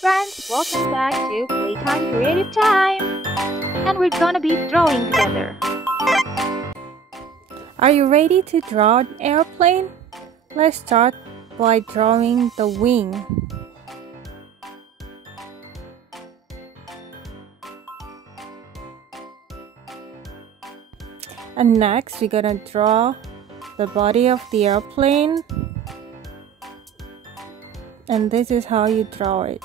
friends, welcome back to Playtime Creative Time, and we're gonna be drawing together. Are you ready to draw an airplane? Let's start by drawing the wing. And next we're gonna draw the body of the airplane. And this is how you draw it.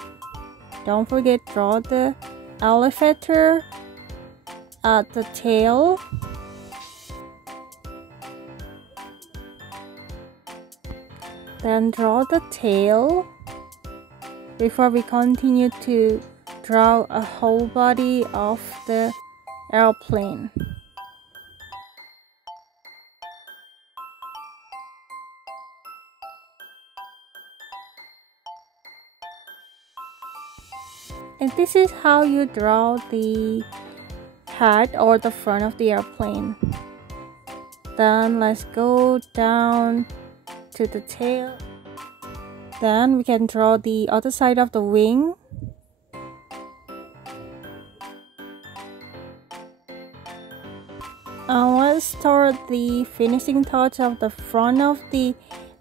Don't forget, draw the elevator at the tail. Then draw the tail before we continue to draw a whole body of the airplane. And this is how you draw the head or the front of the airplane. Then let's go down to the tail. Then we can draw the other side of the wing. And let's start the finishing touch of the front of the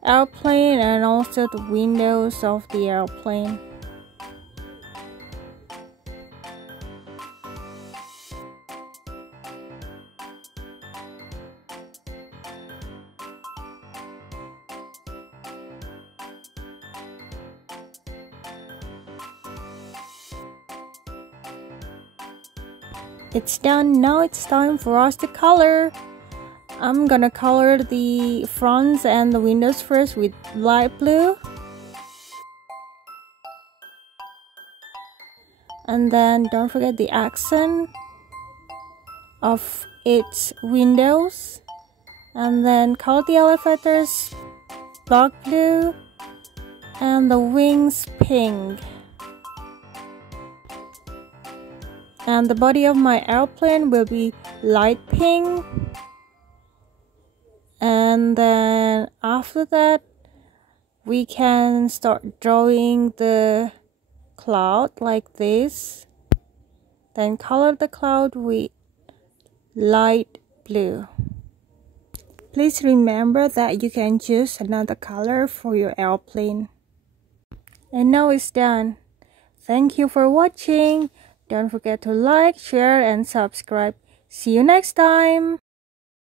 airplane and also the windows of the airplane. It's done. Now it's time for us to color. I'm gonna color the fronts and the windows first with light blue. And then don't forget the accent of its windows. And then color the elevators dark blue and the wings pink. And the body of my airplane will be light pink. And then after that, we can start drawing the cloud like this. Then color the cloud with light blue. Please remember that you can choose another color for your airplane. And now it's done. Thank you for watching. Don't forget to like, share, and subscribe. See you next time!